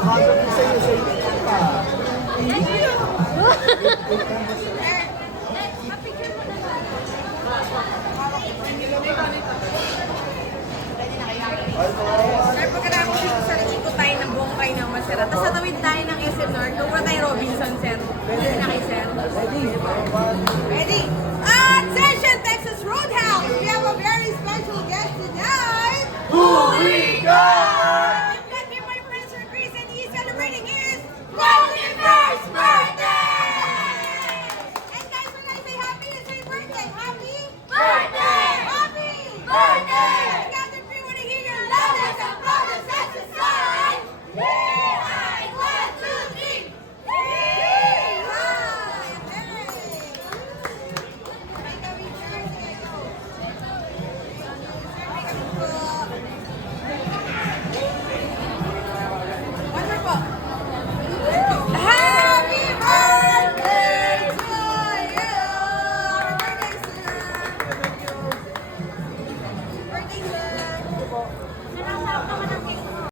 Sir, pagkatapos dito sa ikot tayo ng buong kayo ng masira. Tapos tatawid tayo ng SM North. Doon tayo Robinson, sir. Pwede na kayo, sir. Ready? Attention, Texas Roadhouse! We have a very special guest tonight! Hooligan!